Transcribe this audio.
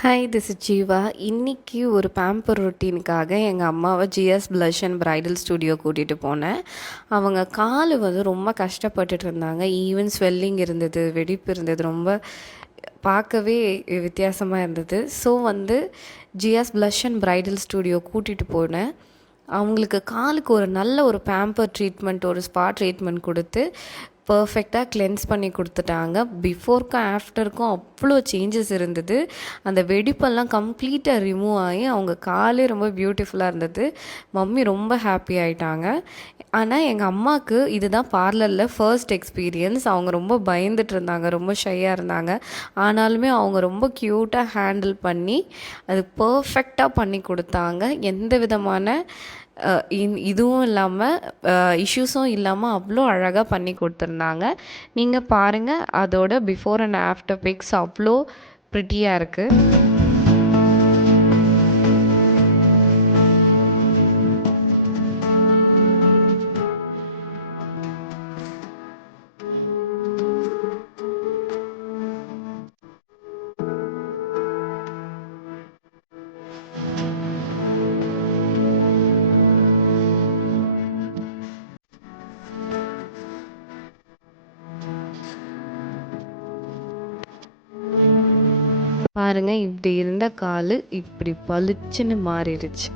Hi this is Jeeva. இன்றைக்கி ஒரு pamper ரொட்டீனுக்காக எங்கள் அம்மாவை GS blush and bridal studio கூட்டிகிட்டு போனேன். அவங்க கால் ரொம்ப கஷ்டப்பட்டுட்டு இருந்தாங்க. ஈவன் ஸ்வெல்லிங் இருந்தது, வெடிப்பு இருந்தது, ரொம்ப பார்க்கவே வித்தியாசமாக இருந்தது. So GS blush and bridal studio கூட்டிகிட்டு போனேன். அவங்களுக்கு காலுக்கு ஒரு நல்ல ஒரு பேம்பர் ட்ரீட்மெண்ட், ஒரு ஸ்பா ட்ரீட்மெண்ட் கொடுத்து பர்ஃபெக்டாக கிளென்ஸ் பண்ணி கொடுத்துட்டாங்க. பிஃபோர்க்கும் ஆஃப்டருக்கும் அவ்வளோ சேஞ்சஸ் இருந்தது. அந்த வெடிப்பெல்லாம் கம்ப்ளீட்டாக ரிமூவ் ஆகி அவங்க காலே ரொம்ப பியூட்டிஃபுல்லாக இருந்தது. மம்மி ரொம்ப ஹாப்பி ஆகிட்டாங்க. ஆனால் எங்கள் அம்மாவுக்கு இதுதான் பார்லரில் ஃபர்ஸ்ட் எக்ஸ்பீரியன்ஸ். அவங்க ரொம்ப பயந்துட்டு இருந்தாங்க, ரொம்ப ஷையாக இருந்தாங்க. ஆனாலுமே அவங்க ரொம்ப க்யூட்டாக ஹேண்டில் பண்ணி அது பர்ஃபெக்டாக பண்ணி கொடுத்தாங்க. எந்த விதமான இதுவும் இல்லாமல் இஷ்யூஸும் இல்லாமல் அவ்வளோ அழகாக பண்ணி கொடுத்துருந்தாங்க. நீங்கள் பாருங்கள், அதோட பிஃபோர் அண்ட் ஆஃப்டர் பிக்ஸ் அவ்வளோ ப்ரிட்டியாக இருக்குது. பாருங்கள், இப்படி இருந்த கால் இப்படி பளிச்சுன்னு மாறிடுச்சு.